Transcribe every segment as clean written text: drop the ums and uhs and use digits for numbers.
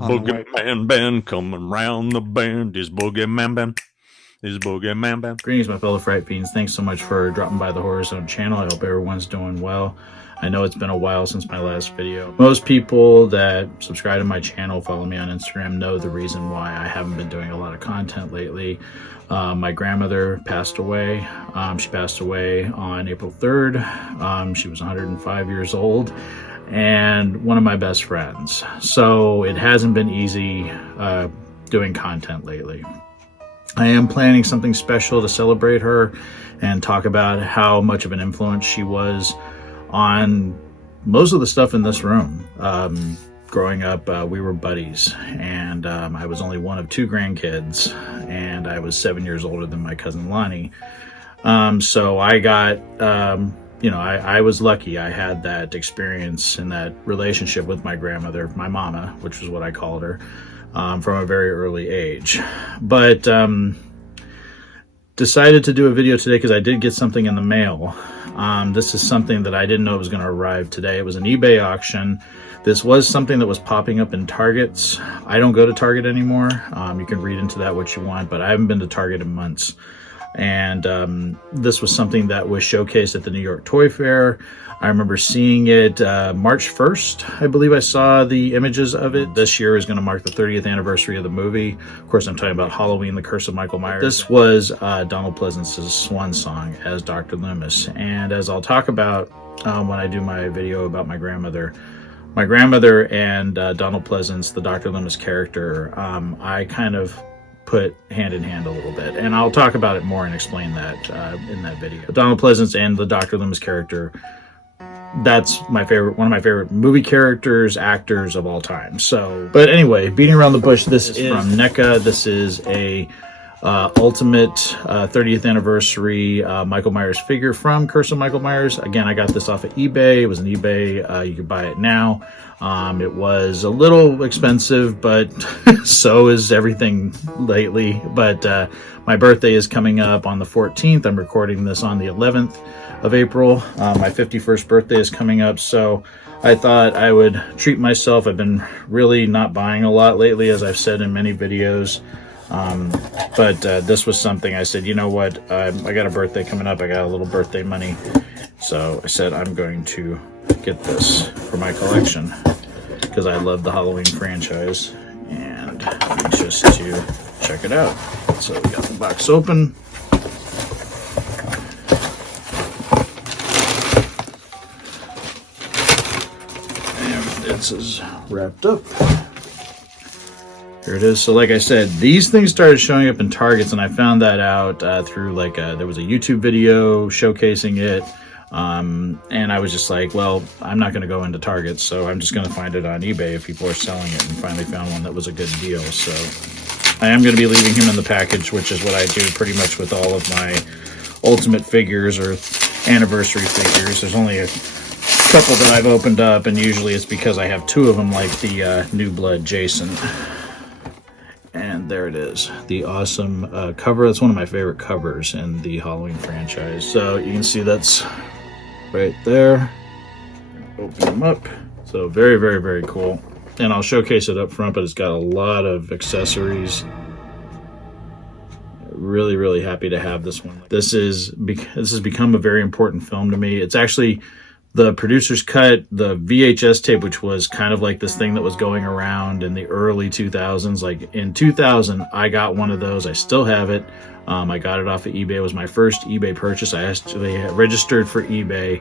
BoogeyMan band coming round the bend. Is BoogeyMan band. Is BoogeyMan band. Greetings, my fellow Fright Fiends. Thanks so much for dropping by the Horror Zone channel. I hope everyone's doing well. I know it's been a while since my last video. Most people that subscribe to my channel, follow me on Instagram, know the reason why I haven't been doing a lot of content lately. My grandmother passed away. She passed away on April 3rd. She was 105 years old and one of my best friends. So it hasn't been easy doing content lately. I am planning something special to celebrate her and talk about how much of an influence she was on most of the stuff in this room. Growing up, we were buddies, and I was only one of two grandkids, and I was 7 years older than my cousin Lonnie. So I got, I was lucky. I had that experience and that relationship with my grandmother, my mama, which was what I called her, from a very early age. But decided to do a video today because I did get something in the mail. This is something that I didn't know was going to arrive today. It was an eBay auction. This was something that was popping up in Targets. I don't go to Target anymore. You can read into that what you want, but I haven't been to Target in months. And this was something that was showcased at the New York Toy Fair. I remember seeing it March 1st. I believe I saw the images of it. This year is going to mark the 30th anniversary of the movie. Of course, I'm talking about Halloween, The Curse of Michael Myers. This was Donald Pleasence's swan song as Dr. Loomis. And as I'll talk about when I do my video about my grandmother and Donald Pleasence, the Dr. Loomis character, I kind of put hand in hand a little bit, and I'll talk about it more and explain that in that video. Donald Pleasence and the Dr. Loomis character, that's my favorite, one of my favorite movie characters, actors of all time. So, but anyway, beating around the bush, this is from NECA. This is a ultimate 30th anniversary Michael Myers figure from Curse of Michael Myers. Again, I got this off of eBay. It was an eBay. You could buy it now. It was a little expensive, but so is everything lately. But my birthday is coming up on the 14th. I'm recording this on the 11th of April. My 51st birthday is coming up, so I thought I would treat myself. I've been really not buying a lot lately, as I've said in many videos. But this was something I said, you know what, I got a birthday coming up. I got a little birthday money. So I said, I'm going to get this for my collection because I love the Halloween franchise and I'm anxious to check it out. So we got the box open. And this is wrapped up. Here it is. So like I said, these things started showing up in Targets, and I found that out through there was a YouTube video showcasing it. And I was just like, well, I'm not going to go into Targets, so I'm just going to find it on eBay if people are selling it, and finally found one that was a good deal. So I am going to be leaving him in the package, which is what I do pretty much with all of my ultimate figures or anniversary figures. There's only a couple that I've opened up, and usually it's because I have two of them, like the New Blood Jason. And there it is, the awesome cover. That's one of my favorite covers in the Halloween franchise. So you can see that's right there. Open them up. So very, very, very cool. And I'll showcase it up front, but it's got a lot of accessories. Really, really happy to have this one. This has become a very important film to me. It's actually the producer's cut, the VHS tape, which was kind of like this thing that was going around in the early 2000s. Like in 2000, I got one of those. I still have it. I got it off of eBay. It was my first eBay purchase. I actually registered for eBay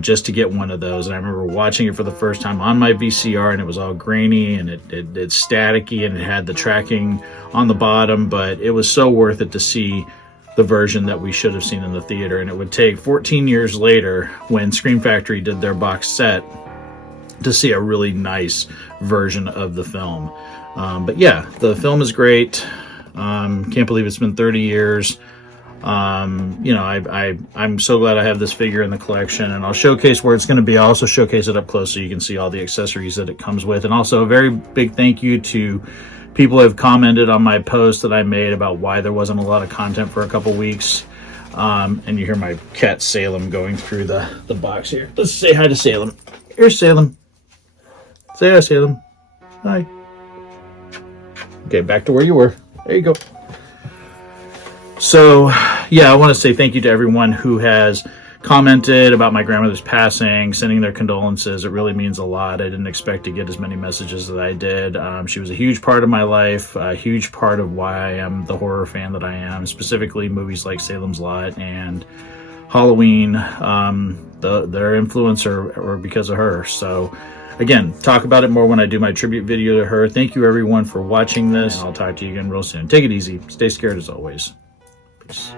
just to get one of those. And I remember watching it for the first time on my VCR, and it was all grainy and it's staticky, and it had the tracking on the bottom, but it was so worth it to see the version that we should have seen in the theater. And it would take 14 years later, when Scream Factory did their box set, to see a really nice version of the film. But yeah, the film is great. Can't believe it's been 30 years. I'm so glad I have this figure in the collection, and I'll showcase where it's going to be. I'll also showcase it up close so you can see all the accessories that it comes with. And also a very big thank you to people who have commented on my post that I made about why there wasn't a lot of content for a couple weeks. And you hear my cat Salem going through the box here. Let's say hi to Salem. Here's Salem. Say hi, Salem. Hi. Okay, back to where you were. There you go. So, yeah, I want to say thank you to everyone who has commented about my grandmother's passing, sending their condolences. It really means a lot. I didn't expect to get as many messages as I did. She was a huge part of my life, a huge part of why I am the horror fan that I am, specifically movies like Salem's Lot and Halloween. Their influence or because of her. So, again, talk about it more when I do my tribute video to her. Thank you, everyone, for watching this. I'll talk to you again real soon. Take it easy. Stay scared as always. Peace.